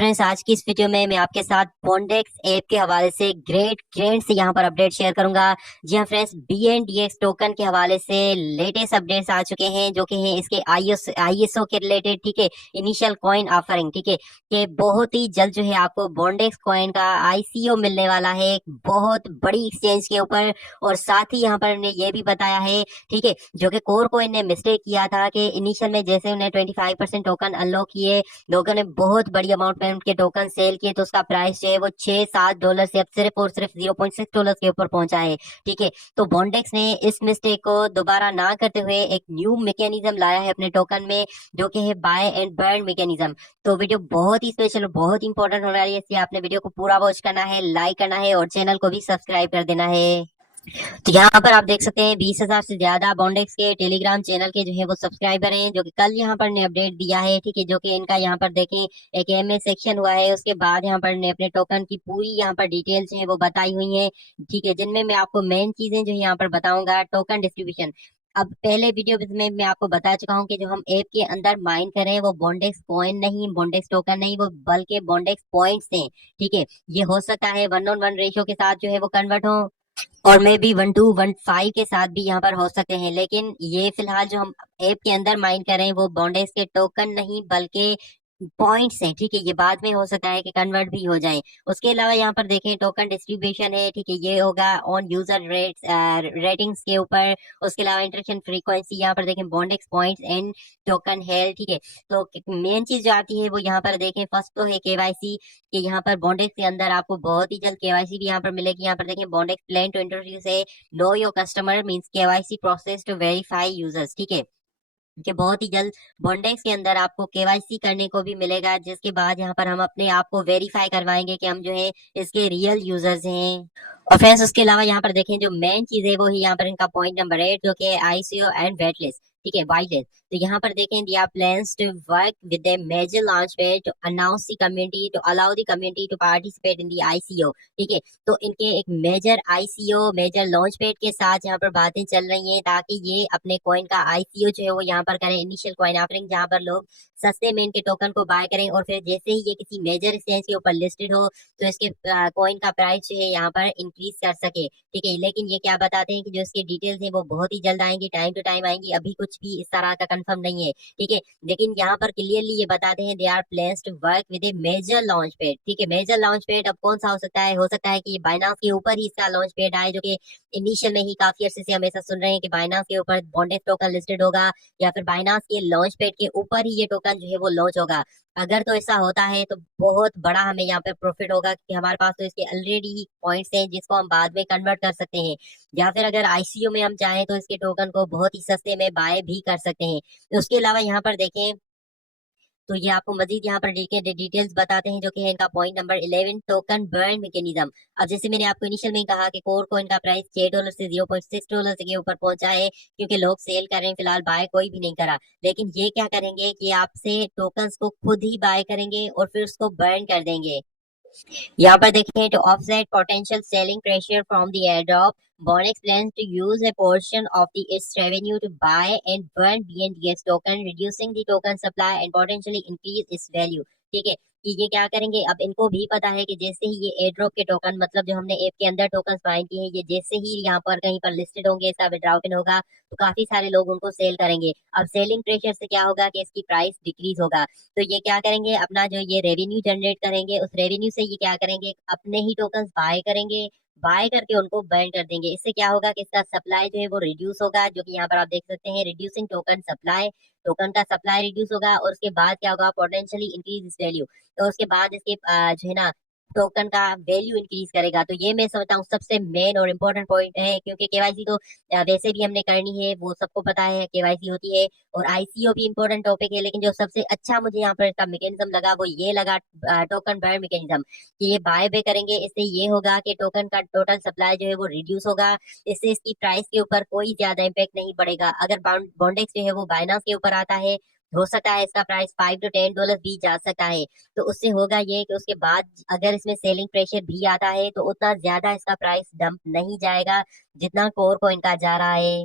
Friends, आज की इस वीडियो में मैं आपके साथ बॉन्डेक्स ऐप के हवाले से ग्रेंड से यहाँ पर अपडेट शेयर करूंगा। जी हाँ फ्रेंड्स, BNDX टोकन के हवाले से लेटेस्ट अपडेट्स आ चुके हैं जो कि हैं इसके ISO के रिलेटेड। ठीक है, इनिशियल कॉइन ऑफरिंग। ठीक है, कि बहुत ही जल्द जो है आपको बॉन्डेक्स कॉइन का ICO मिलने वाला है एक बहुत बड़ी एक्सचेंज के ऊपर। और साथ ही यहाँ पर हमने ये भी बताया है, ठीक है, जो कि कोर कॉइन ने मिस्टेक किया था कि इनिशियल में जैसे उन्हें 25% टोकन अनलॉक किए, लोगों ने बहुत बड़ी अमाउंट में उनके टोकन सेल किए, तो उसका प्राइस जो है वो $6-7 से अब सिर्फ और सिर्फ $0.6 के ऊपर पहुंचा है। ठीक है, तो बॉन्डेक्स ने इस मिस्टेक को दोबारा ना करते हुए एक न्यू मैकेनिज्म लाया है अपने टोकन में, जो कि है बाय एंड बर्न मैकेनिज्म। तो वीडियो बहुत ही स्पेशल और बहुत इंपॉर्टेंट होने वाली है, इसलिए आपने वीडियो को पूरा वॉच करना है, लाइक करना है और चैनल को भी सब्सक्राइब कर देना है। तो यहाँ पर आप देख सकते हैं 20,000 से ज्यादा बॉन्डेक्स के टेलीग्राम चैनल के जो है वो सब्सक्राइबर हैं, जो कि कल यहाँ पर ने अपडेट दिया है। ठीक है, जो कि इनका यहाँ पर देखें एक MA सेक्शन हुआ है, उसके बाद यहाँ पर ने अपने टोकन की पूरी यहाँ पर डिटेल्स है वो बताई हुई है। ठीक है, जिनमें मैं आपको मेन चीजें जो है यहाँ पर बताऊंगा। टोकन डिस्ट्रीब्यूशन, अब पहले वीडियो में मैं आपको बता चुका हूँ कि जो हम ऐप के अंदर माइन करें वो बॉन्डेक्स कॉइन नहीं, बॉन्डेक्स टोकन नहीं, वो बल्कि बॉन्डेक्स पॉइंट्स हैं। ठीक है, ये हो सकता है 1:1 रेशियो के साथ जो है वो कन्वर्ट हो, और मे बी 1:1.5 के साथ भी यहाँ पर हो सकते हैं। लेकिन ये फिलहाल जो हम ऐप के अंदर माइन कर रहे हैं वो बॉन्डेज के टोकन नहीं बल्कि पॉइंट्स हैं। ठीक है, ये बाद में हो सकता है कि कन्वर्ट भी हो जाए। उसके अलावा यहाँ पर देखें टोकन डिस्ट्रीब्यूशन है। ठीक है, ये होगा ऑन यूजर रेटिंग्स के ऊपर। उसके अलावा इंटरेक्शन फ्रीक्वेंसी, यहाँ पर देखें Bondex points and token health. ठीक है, तो मेन चीज जो आती है वो यहाँ पर देखें, फर्स्ट तो है KYC, कि यहाँ पर बॉन्डेक्स के अंदर आपको बहुत ही जल्द KYC भी यहाँ पर मिलेगी। यहाँ पर देखें बॉन्डेक्स प्लान टू इंट्रोड्यूस है know your customer means KYC process to verify users. ठीक है, कि बहुत ही जल्द बॉन्डेक्स के अंदर आपको KYC करने को भी मिलेगा, जिसके बाद यहाँ पर हम अपने आप को वेरीफाई करवाएंगे कि हम जो है इसके रियल यूजर्स हैं। और फ्रेंड्स, उसके अलावा यहाँ पर देखें जो मेन चीज है वो ही यहाँ पर इनका पॉइंट नंबर 8, जो कि ICO एंड वेट लिस्ट। ठीक है, वाइट लिस्ट। तो यहाँ पर देखें दिया plans to work with the major launch pad to announce the community to allow the community to participate in the ICO। ठीक है, तो इनके एक major ICO major launch pad के साथ यहाँ पर बातें चल रही हैं, ताकि ये अपने कॉइन का ICO जो है वो यहाँ पर करें, इनिशियल कॉइन ऑफरिंग, जहाँ पर लोग सस्ते में इनके टोकन को बाय करें, और फिर जैसे ही ये किसी मेजर एक्सचेंज के ऊपर लिस्टेड हो तो इसके कॉइन का प्राइस जो है यहाँ पर इंक्रीज कर सके। ठीक है, लेकिन ये क्या बताते हैं कि जो इसके डिटेल्स है वो बहुत ही जल्द आएंगी, टाइम टू टाइम आएंगी, अभी कुछ भी इस तरह का कंफर्म नहीं है। ठीक है, लेकिन यहाँ पर क्लियरली ये बताते हैं they are plans to work with a major launch pad. ठीक है, मेजर लॉन्च पैड अब कौन सा हो सकता है कि बाइनांस के ऊपर ही इसका लॉन्च पैड आए, जो कि इनिशियल में ही काफी अर्से से हमेशा सुन रहे हैं कि बाइनांस के ऊपर बॉन्डेज टोकन लिस्टेड होगा, या फिर बाइनांस के लॉन्च पैड के ऊपर ही ये टोकन जो है वो लॉन्च होगा। अगर तो ऐसा होता है तो बहुत बड़ा हमें यहाँ पे प्रॉफिट होगा, कि हमारे पास तो इसके ऑलरेडी ही पॉइंट्स हैं जिसको हम बाद में कन्वर्ट कर सकते हैं, या फिर अगर ICO में हम चाहें तो इसके टोकन को बहुत ही सस्ते में बाय भी कर सकते हैं। उसके अलावा यहाँ पर देखें तो ये आपको मजीद यहाँ पर डिटेल्स बताते हैं, जो कि है इनका point number 11, token burn mechanism. अब जैसे मैंने आपको इनिशियल में ही कहा कि कोर कॉइन का प्राइस $6 से $0.6 के ऊपर पहुंचा है, क्योंकि लोग सेल कर रहे हैं, फिलहाल बाय कोई भी नहीं करा। लेकिन ये क्या करेंगे कि आपसे टोकन्स को खुद ही बाय करेंगे और फिर उसको बर्न कर देंगे। यहाँ पर देखें to offset potential selling pressure from the airdrop, Bonex plans to use a portion of its revenue to buy and burn BNDS token, reducing the token supply and potentially increase its value। ठीक है, कि ये क्या करेंगे, अब इनको भी पता है कि जैसे ही ये एयर ड्रॉप के टोकन, मतलब जो हमने ऐप के अंदर टोकन बाइंड किए हैं, ये जैसे ही यहाँ पर कहीं पर लिस्टेड होंगे, इसका विड्रॉ ओपन होगा, तो काफी सारे लोग उनको सेल करेंगे। अब सेलिंग प्रेशर से क्या होगा कि इसकी प्राइस डिक्रीज होगा, तो ये क्या करेंगे, अपना जो ये रेवेन्यू जनरेट करेंगे, उस रेवेन्यू से ये क्या करेंगे, अपने ही टोकन बाय करेंगे, बाय करके उनको बर्न कर देंगे। इससे क्या होगा कि इसका सप्लाई जो है वो रिड्यूस होगा, जो कि यहाँ पर आप देख सकते हैं रिड्यूसिंग टोकन सप्लाई, टोकन का सप्लाई रिड्यूस होगा, और उसके बाद क्या होगा, पोटेंशियली इंक्रीज इस वैल्यू, तो उसके बाद इसके जो है ना टोकन का वैल्यू इंक्रीज करेगा। तो ये मैं समझता हूँ सबसे मेन और इम्पोर्टेंट पॉइंट है, क्योंकि KYC तो वैसे भी हमने करनी है, वो सबको पता है KYC होती है, और ICO भी इम्पोर्टेंट टॉपिक है। लेकिन जो सबसे अच्छा मुझे यहाँ पर इसका मैकेनिज्म लगा वो ये लगा, टोकन बाय मैकेनिज्म, कि ये बाय बे करेंगे, इससे ये होगा कि टोकन का टोटल सप्लाई जो है वो रिड्यूस होगा, इससे इसकी प्राइस के ऊपर कोई ज्यादा इम्पैक्ट नहीं पड़ेगा। अगर बॉन्डेक्स जो है वो बाइनांस के ऊपर आता है, हो सकता है इसका प्राइस $5 to $10 भी जा सकता है। तो उससे होगा ये कि उसके बाद अगर इसमें सेलिंग प्रेशर भी आता है तो उतना ज्यादा इसका प्राइस डंप नहीं जाएगा जितना कोर कॉइन का जा रहा है।